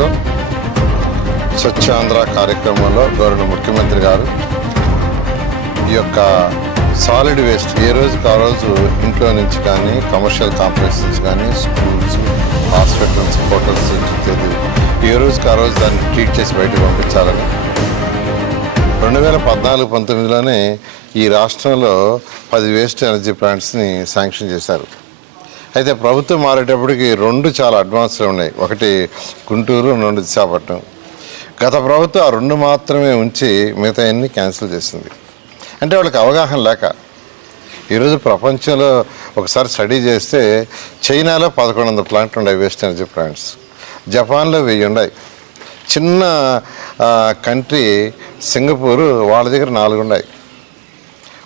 ఆంధ్రప్రదేశ్లో స్వచ్ఛాంధ్ర కార్యక్రమంలో గౌరవ ముఖ్యమంత్రి గారు ఈ యొక్క సాలిడ్ వేస్ట్ ఏ రోజుకి ఆ రోజు ఇంట్లో నుంచి కానీ కమర్షియల్ కాంప్లెక్స్ నుంచి కానీ స్కూల్స్, హాస్పిటల్స్, హోటల్స్ నుంచి ఏ రోజుకి ఆ రోజు దాన్ని ట్రీట్ చేసి బయటకు పంపించాలని 2014-19లోనే ఈ రాష్ట్రంలో 10 వేస్ట్ ఎనర్జీ ప్లాంట్స్ని శాంక్షన్ చేశారు. అయితే ప్రభుత్వం మారేటప్పటికి 2 చాలా అడ్వాన్స్లో ఉన్నాయి. ఒకటి గుంటూరు, 2 విశాఖపట్నం. గత ప్రభుత్వం ఆ 2 మాత్రమే ఉంచి మిగతా అన్ని క్యాన్సిల్ చేసింది. అంటే వాళ్ళకి అవగాహన లేక. ఈరోజు ప్రపంచంలో ఒకసారి స్టడీ చేస్తే చైనాలో 1100 ప్లాంట్లు ఉన్నాయి వేస్ట్ ఎనర్జీ ప్లాంట్స్, జపాన్లో 1000 ఉన్నాయి. చిన్న కంట్రీ సింగపూర్, వాళ్ళ దగ్గర 4 ఉన్నాయి.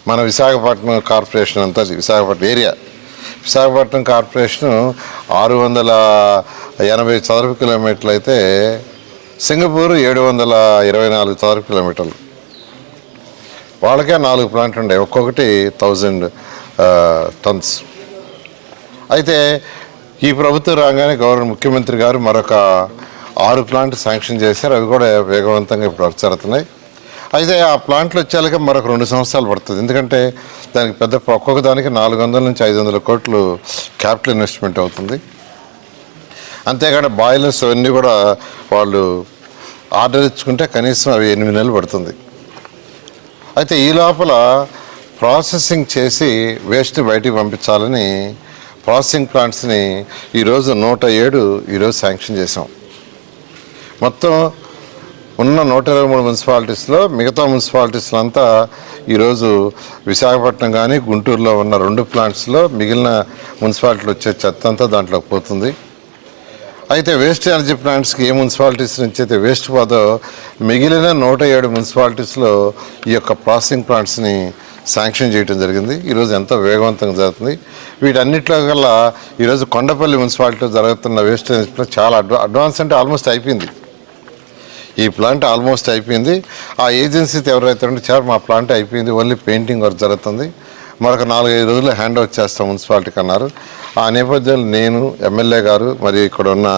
మన విశాఖపట్నం కార్పొరేషన్ అంతా, విశాఖపట్నం ఏరియా, విశాఖపట్నం కార్పొరేషను 680 చదరపు కిలోమీటర్లు అయితే సింగపూర్ 724 చదరపు కిలోమీటర్లు. వాళ్ళకే 4 ప్లాంట్లు ఉన్నాయి, ఒక్కొక్కటి 1000 టన్స్. అయితే ఈ ప్రభుత్వం రాగానే గౌరవ ముఖ్యమంత్రి గారు మరొక 6 ప్లాంట్లు శాంక్షన్ చేశారు. అవి కూడా వేగవంతంగా ఇప్పుడు వర్క్ జరుగుతున్నాయి. అయితే ఆ ప్లాంట్లు వచ్చేలాగా మరొక 2 సంవత్సరాలు పడుతుంది. ఎందుకంటే దానికి పెద్ద ఒక్కొక్క దానికి 400 నుంచి 500 కోట్లు క్యాపిటల్ ఇన్వెస్ట్మెంట్ అవుతుంది. అంతేకాని బాయిలర్స్ అవన్నీ కూడా వాళ్ళు ఆర్డర్ ఇచ్చుకుంటే కనీసం అవి 8 నెలలు పడుతుంది. అయితే ఈ లోపల ప్రాసెసింగ్ చేసి వేస్ట్ బయటికి పంపించాలని ప్రాసెసింగ్ ప్లాంట్స్ని ఈరోజు 107 ఈరోజు శాంక్షన్ చేసాం. మొత్తం ఉన్న 123 మున్సిపాలిటీస్లో మిగతా మున్సిపాలిటీస్లో అంతా ఈరోజు విశాఖపట్నం కానీ గుంటూరులో ఉన్న 2 ప్లాంట్స్లో మిగిలిన మున్సిపాలిటీలు వచ్చే చెత్త అంతా దాంట్లోకి పోతుంది. అయితే వేస్ట్ ఎనర్జీ ప్లాంట్స్కి ఏ మున్సిపాలిటీస్ నుంచి అయితే వేస్ట్ పోదో మిగిలిన 107 మున్సిపాలిటీస్లో ఈ యొక్క ప్రాసెసింగ్ ప్లాంట్స్ని శాంక్షన్ చేయడం జరిగింది. ఈరోజు ఎంతో వేగవంతంగా జరుగుతుంది. వీటన్నిటిలో కల్లా ఈరోజు కొండపల్లి మున్సిపాలిటీలో జరుగుతున్న వేస్ట్ ఎనర్జీ ప్లాంట్ చాలా అడ్వాన్స్ అంటే ఆల్మోస్ట్ అయిపోయింది. ఈ ప్లాంట్ ఆల్మోస్ట్ అయిపోయింది. ఆ ఏజెన్సీతో ఎవరైతే ఉంటే సార్ మా ప్లాంట్ అయిపోయింది, ఓన్లీ పెయింటింగ్ వర్క్ జరుగుతుంది, మరొక 4-5 రోజుల్లో హ్యాండ్ ఓవర్ చేస్తాం మున్సిపాలిటీకి అన్నారు. ఆ నేపథ్యంలో నేను, ఎమ్మెల్యే గారు, మరియు ఇక్కడ ఉన్న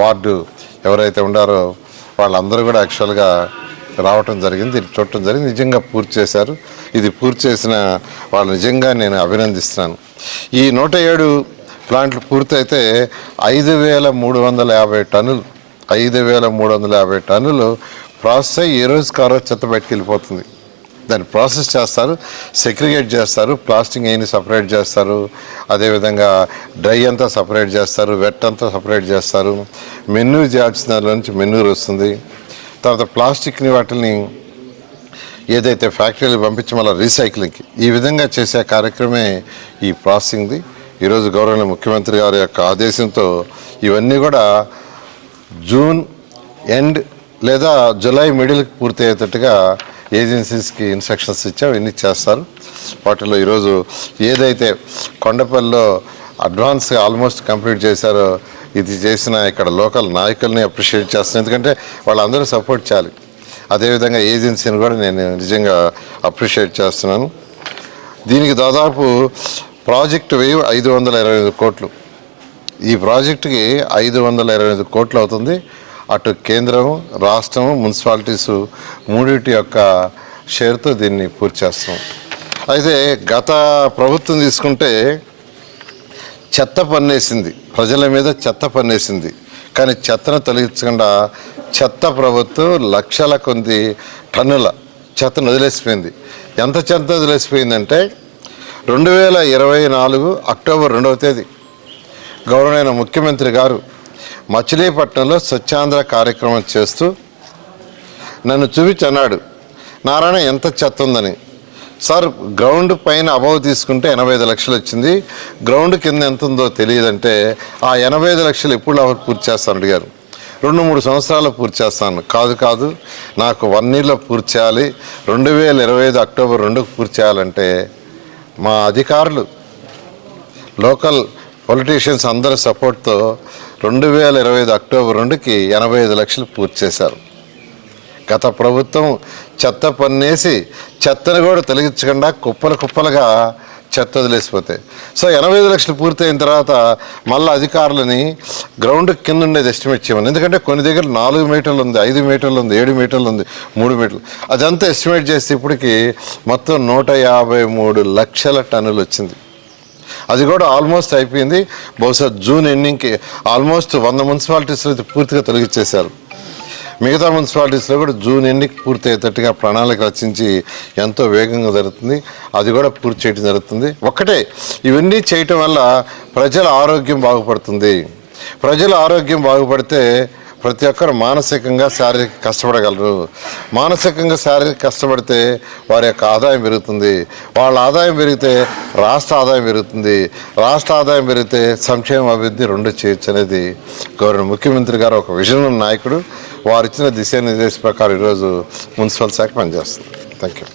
వార్డు ఎవరైతే ఉండారో వాళ్ళందరూ కూడా యాక్చువల్గా రావటం జరిగింది, ఇది చూడటం జరిగింది. నిజంగా పూర్తి చేశారు. ఇది పూర్తి చేసిన వాళ్ళు నిజంగా నేను అభినందిస్తున్నాను. ఈ 107 ప్లాంట్లు పూర్తయితే 5350 టన్నులు 5350 టన్నులు ప్రాసెస్ అయ్యి ఏ రోజుకి ఆ రోజు చెత్త బయటకు వెళ్ళిపోతుంది. దాన్ని ప్రాసెస్ చేస్తారు, సెగ్రిగేట్ చేస్తారు, ప్లాస్టిక్ అయిన సపరేట్ చేస్తారు, అదేవిధంగా డ్రై అంతా సపరేట్ చేస్తారు, వెట్ అంతా సపరేట్ చేస్తారు, మెన్యూర్ చేయాల్సిన దానిలో నుంచి మెన్యూర్ వస్తుంది. తర్వాత ప్లాస్టిక్ని వాటిని ఏదైతే ఫ్యాక్టరీలు పంపించి మళ్ళీ రీసైక్లింగ్కి ఈ విధంగా చేసే కార్యక్రమే ఈ ప్రాసెసింగ్ది. ఈరోజు గౌరవ ముఖ్యమంత్రి గారి యొక్క ఆదేశంతో ఇవన్నీ కూడా జూన్ ఎండ్ లేదా జూలై మిడిల్కి పూర్తి అయ్యేటట్టుగా ఏజెన్సీస్కి ఇన్స్ట్రక్షన్స్ ఇచ్చాం, ఇన్ని చేస్తారు. వాటిలో ఈరోజు ఏదైతే కొండపల్లిలో అడ్వాన్స్గా ఆల్మోస్ట్ కంప్లీట్ చేశారో ఇది చేసిన ఇక్కడ లోకల్ నాయకుల్ని అప్రిషియేట్ చేస్తున్నాను, ఎందుకంటే వాళ్ళందరూ సపోర్ట్ చేయాలి. అదేవిధంగా ఏజెన్సీని కూడా నేను నిజంగా అప్రిషియేట్ చేస్తున్నాను. దీనికి దాదాపు ప్రాజెక్టు వ్యయం 525 కోట్లు. ఈ ప్రాజెక్టుకి 525 కోట్లు అవుతుంది. అటు కేంద్రం, రాష్ట్రం, మున్సిపాలిటీసు మూడింటి యొక్క షేర్తో దీన్ని పూర్తి చేస్తాం. అయితే గత ప్రభుత్వం తీసుకుంటే చెత్త పన్నేసింది, ప్రజల మీద చెత్త పన్నేసింది, కానీ చెత్తను తొలగించకుండా చెత్త ప్రభుత్వం లక్షల కొద్ది టన్నుల చెత్తను వదిలేసిపోయింది. ఎంత చెత్త వదిలేసిపోయిందంటే 2024 అక్టోబర్ 2వ తేదీ గౌరవనీయ ముఖ్యమంత్రి గారు మచిలీపట్నంలో స్వచ్ఛాంధ్ర కార్యక్రమం చేస్తూ నన్ను చూపించి అన్నాడు, నారాయణ ఎంత చెత్త ఉందని. సార్ గ్రౌండ్ పైన అబౌవ్ తీసుకుంటే 85 లక్షలు వచ్చింది, గ్రౌండ్ కింద ఎంత ఉందో తెలియదంటే ఆ 85 లక్షలు ఎప్పుడు పూర్తి చేస్తాను అడిగారు. 2-3 సంవత్సరాలు పూర్తి చేస్తాను. కాదు నాకు 1 ఇయర్లో పూర్తి చేయాలి, 2025 అక్టోబర్ 2కు పూర్తి చేయాలంటే మా అధికారులు లోకల్ పొలిటీషియన్స్ అందరి సపోర్ట్తో 2025 అక్టోబర్ 2కి 85 లక్షలు పూర్తి చేశారు. గత ప్రభుత్వం చెత్త పన్నేసి చెత్తను కూడా తొలగించకుండా కుప్పలుగా చెత్త వదిలేసిపోతే. సో 85 లక్షలు పూర్తయిన తర్వాత మళ్ళీ అధికారులని గ్రౌండ్ కింద ఉండేది ఎస్టిమేట్ చేయమని. ఎందుకంటే కొన్ని దగ్గర 4 మీటర్లు ఉంది, 5 మీటర్లు ఉంది, 7 మీటర్లు ఉంది, 3 మీటర్లు. అదంతా ఎస్టిమేట్ చేస్తే ఇప్పటికి మొత్తం 153 లక్షల టన్నులు వచ్చింది. అది కూడా ఆల్మోస్ట్ అయిపోయింది. బహుశా జూన్ ఎండింగ్కి ఆల్మోస్ట్ 100 మున్సిపాలిటీస్లో అయితే పూర్తిగా తొలగించేశారు. మిగతా మున్సిపాలిటీస్లో కూడా జూన్ ఎండింగ్కి పూర్తి అయ్యేటట్టుగా ప్రణాళిక రచించి ఎంతో వేగంగా జరుగుతుంది. అది కూడా పూర్తి చేయడం జరుగుతుంది. ఒక్కటే, ఇవన్నీ చేయటం వల్ల ప్రజల ఆరోగ్యం బాగుపడుతుంది. ప్రజల ఆరోగ్యం బాగుపడితే ప్రతి ఒక్కరు మానసికంగా శారీరక కష్టపడగలరు. మానసికంగా శారీరక కష్టపడితే వారి యొక్క ఆదాయం పెరుగుతుంది. వాళ్ళ ఆదాయం పెరిగితే రాష్ట్ర ఆదాయం పెరుగుతుంది. రాష్ట్ర ఆదాయం పెరిగితే సంక్షేమ అభివృద్ధి రెండు చేయొచ్చు అనేది గౌరవ ముఖ్యమంత్రి గారు ఒక విజన్ ఉన్న నాయకుడు. వారు ఇచ్చిన దిశానిర్దేశం ప్రకారం ఈరోజు మున్సిపల్ శాఖ పనిచేస్తుంది. Thank you.